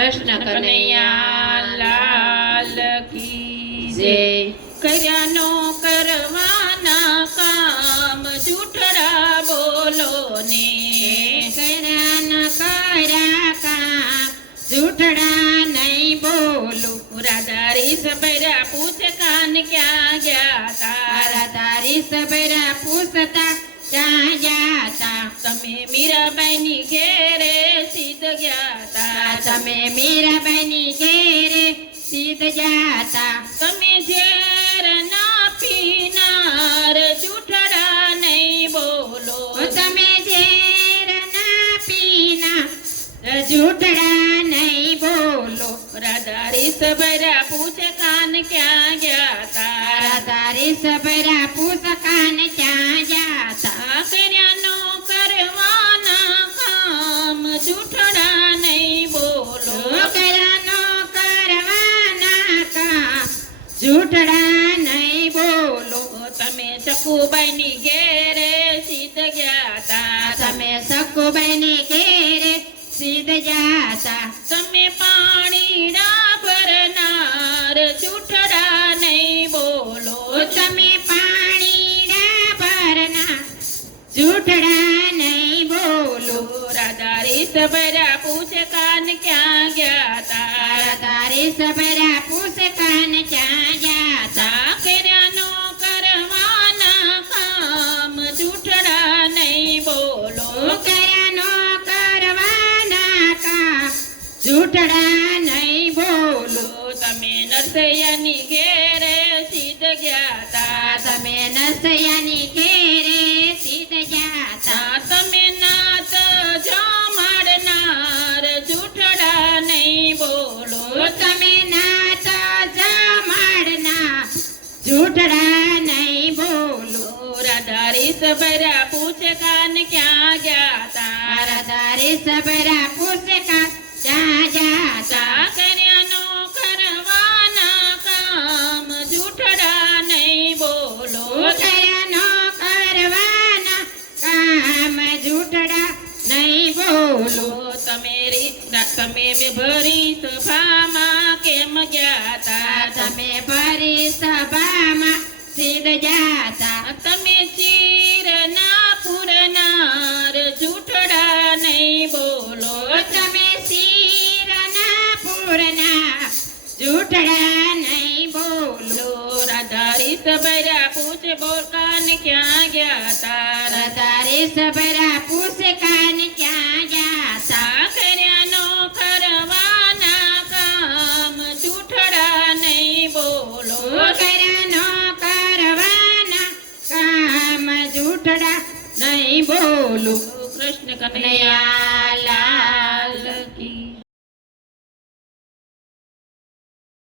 कृष्ण कन्हैया लाल की जय करनो करवाना काम झूठरा बोलो ने करन करा काम झूठरा नहीं बोलो पूरा दारी, दारी सबेरा पूछ कान क्या गया तारा दारी सबेरा पूछता क्या गया તમે મીરા બની ઘેરે સીધ ગયા તા તમે મીરા બની ઘેરે સીધ ગયા તા તમે ઝેર ના પીનાર જૂઠડા નહીં બોલો તમે ઝેર ના પીના જૂઠડા નહીં બોલો રાધારીશ ભરા પૂછ કાન ક્યાં ગયા તા રાધારીશ ભરા પૂછ જૂઠડા નહીં બોલો તમે સકુ બની ઘેરે સીધ ગયા તા તમે સકુ બની ઘેરે સીધ ગયા તા તમે પાણી ના ભરનાર જૂઠડા નહીં બોલો તમે પાણી ના ભરના જૂઠડા નહીં બોલો રાધારી સબરા પૂછ કાન ક્યાં ગયા તા રાધારી સબરા પૂછ ઉઠડા નહીં બોલો તમે નરસૈયાની ઘેરે સીધ ગયા તમે નરસૈયાની ઘેરે સીધ ગયા તમે નાત જો મારનાર જૂઠડા નહીં બોલો તમે નાત જો મારનાર જૂઠડા નહીં બોલો રાધારી સબરા પૂછ કાન ક્યાં ગયા તા રાધારી સબરા પૂછ કાન मेरी तमे में भरी सभा मा के मजाता तमे भरी सभा मा सिद जाता तमे चीर ना पुर नार झूठड़ा नहीं बोलो तमे चीर ना पुर झूठड़ा नहीं बोलो रदारी सबरा पूछ बोल कान क्या गया था रदारी सबरा पूछ Υπότιτλοι Authorwave